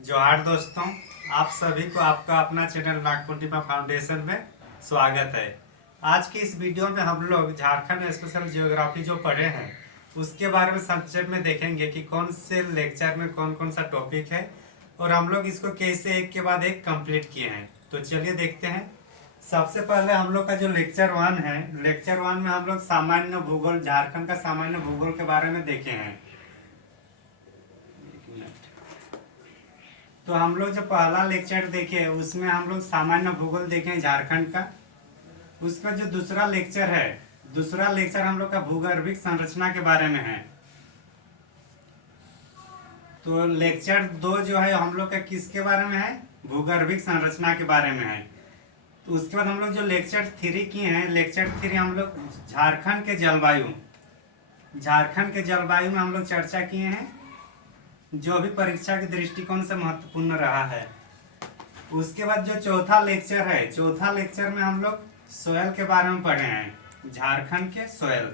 जोहार दोस्तों, आप सभी को आपका अपना चैनल नागपुर फाउंडेशन में स्वागत है। आज की इस वीडियो में हम लोग झारखंड स्पेशल ज्योग्राफी जो पढ़े हैं उसके बारे में संक्षेप में देखेंगे कि कौन से लेक्चर में कौन कौन सा टॉपिक है और हम लोग इसको कैसे एक के बाद एक कंप्लीट किए हैं। तो चलिए देखते हैं। सबसे पहले हम लोग का जो लेक्चर 1 है, लेक्चर 1 में हम लोग सामान्य भूगोल, झारखंड का सामान्य भूगोल के बारे में देखे हैं। तो हम लोग जो पहला लेक्चर देखे उसमें हम लोग सामान्य भूगोल देखे झारखंड का। उसका जो दूसरा लेक्चर है, दूसरा लेक्चर हम लोग का भूगर्भिक संरचना के बारे में है। तो लेक्चर 2 जो है हम लोग का किसके बारे में है? भूगर्भिक संरचना के बारे में है। तो उसके बाद हम लोग जो लेक्चर 3 किए हैं, लेक्चर 3 हम लोग झारखंड के जलवायु, झारखंड के जलवायु में हम लोग चर्चा किए हैं, जो भी परीक्षा के दृष्टिकोण से महत्वपूर्ण रहा है। उसके बाद जो चौथा लेक्चर है, चौथा लेक्चर में हम लोग सोयल के बारे में पढ़े हैं, झारखंड के सोयल।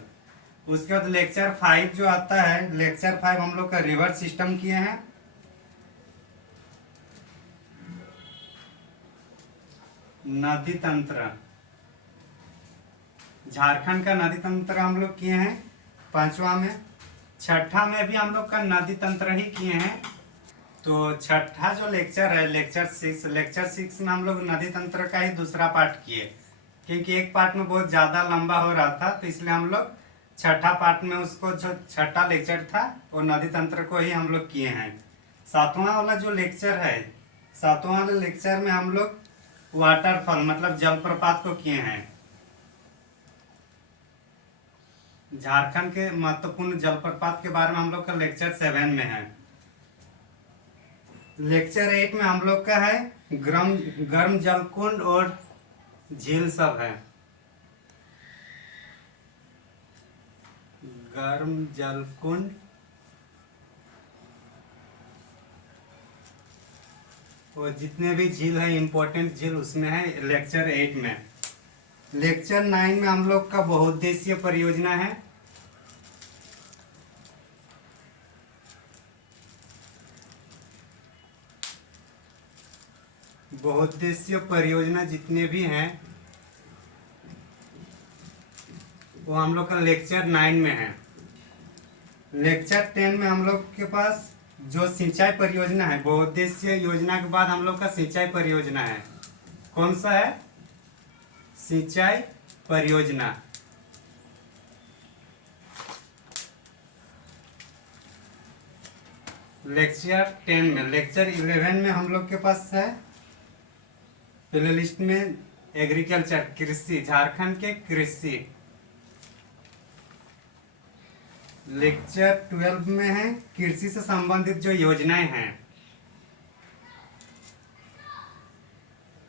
उसके बाद लेक्चर 5 जो आता है, लेक्चर 5 हम लोग का रिवर सिस्टम किए हैं। नदी तंत्र, झारखंड का नदी तंत्र हम लोग किए हैं 5वां में। छठा में भी हम लोग का नदी तंत्र ही किए हैं। तो छठा जो लेक्चर है, लेक्चर 6, लेक्चर 6 में हम लोग नदी तंत्र का ही दूसरा पार्ट किए, क्योंकि एक पार्ट में बहुत ज़्यादा लंबा हो रहा था, तो इसलिए हम लोग छठा पार्ट में उसको, जो छठा लेक्चर था वो नदी तंत्र को ही हम लोग किए हैं। 7वां वाला जो लेक्चर है, 7वां वाले लेक्चर में हम लोग वाटरफॉल मतलब जलप्रपात को किए हैं। झारखंड के महत्वपूर्ण जलप्रपात के बारे में हम लोग का लेक्चर 7 में है। लेक्चर 8 में हम लोग का है गर्म जलकुंड और झील सब है। गर्म जलकुंड और जितने भी झील है, इंपॉर्टेंट झील, उसमें है लेक्चर 8 में। लेक्चर 9 में हम लोग का बहुउद्देशीय परियोजना है। बहुउद्देशीय परियोजना जितने भी हैं वो हम लोग का लेक्चर 9 में है। लेक्चर 10 में हम लोग के पास जो सिंचाई परियोजना है, बहुउद्देशीय योजना के बाद हम लोग का सिंचाई परियोजना है। कौन सा है? सिंचाई परियोजना। लेक्चर 10 में, लेक्चर 11 में हम लोग के पास है प्ले लिस्ट में एग्रीकल्चर, कृषि, झारखंड के कृषि। लेक्चर 12 में है कृषि से संबंधित जो योजनाएं हैं,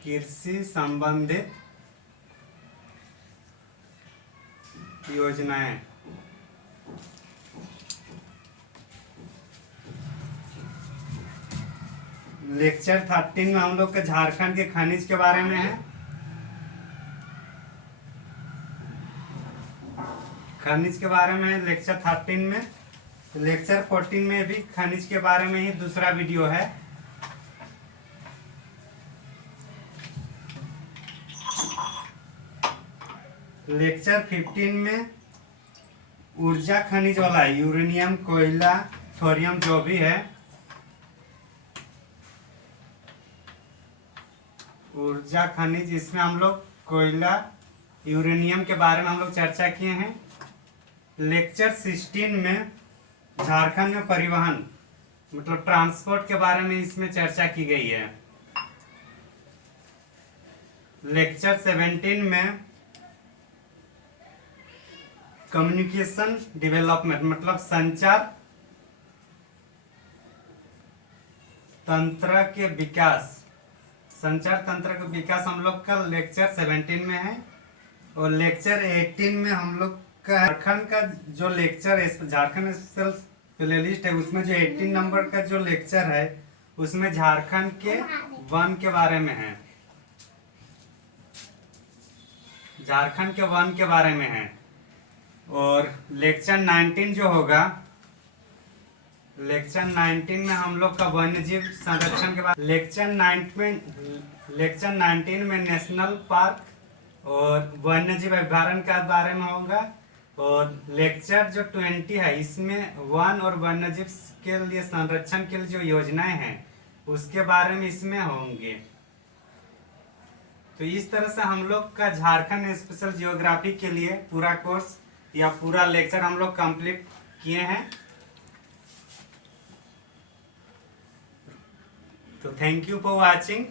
कृषि संबंधित योजनाएं। लेक्चर 13 में हम लोग के झारखंड के खनिज के बारे में है। खनिज के बारे में है लेक्चर 13 में। लेक्चर 14 में भी खनिज के बारे में ही दूसरा वीडियो है। लेक्चर 15 में ऊर्जा खनिज वाला है, यूरेनियम, कोयला, थोरियम जो भी है, ऊर्जा खनिज। इसमें हम लोग कोयला, यूरेनियम के बारे में हम लोग चर्चा किए हैं। लेक्चर 16 में झारखंड में परिवहन मतलब ट्रांसपोर्ट के बारे में इसमें चर्चा की गई है। लेक्चर 17 में कम्युनिकेशन डेवलपमेंट मतलब संचार तंत्र के विकास, संचार तंत्र का विकास हम लोग का लेक्चर 17 में है। और लेक्चर 18 में हम लोग का झारखंड का जो लेक्चर है, झारखंड स्पेशल प्लेलिस्ट है, उसमें जो 18 नंबर का जो लेक्चर है उसमें झारखंड के वन के बारे में है, झारखंड के वन के बारे में है। और लेक्चर 19 जो होगा लेक्चर 19 में हम लोग का वन्यजीव संरक्षण के बाद लेक्चर 19 में नेशनल पार्क और वन्यजीव अभयारण्य के बारे में होगा। और लेक्चर जो 20 है इसमें वन और वन्यजीव के लिए संरक्षण के लिए जो योजनाएं हैं उसके बारे में इसमें होंगे। तो इस तरह से हम लोग का झारखंड स्पेशल जियोग्राफी के लिए पूरा कोर्स या पूरा लेक्चर हम लोग कंप्लीट किए हैं। तो थैंक यू फॉर वाचिंग।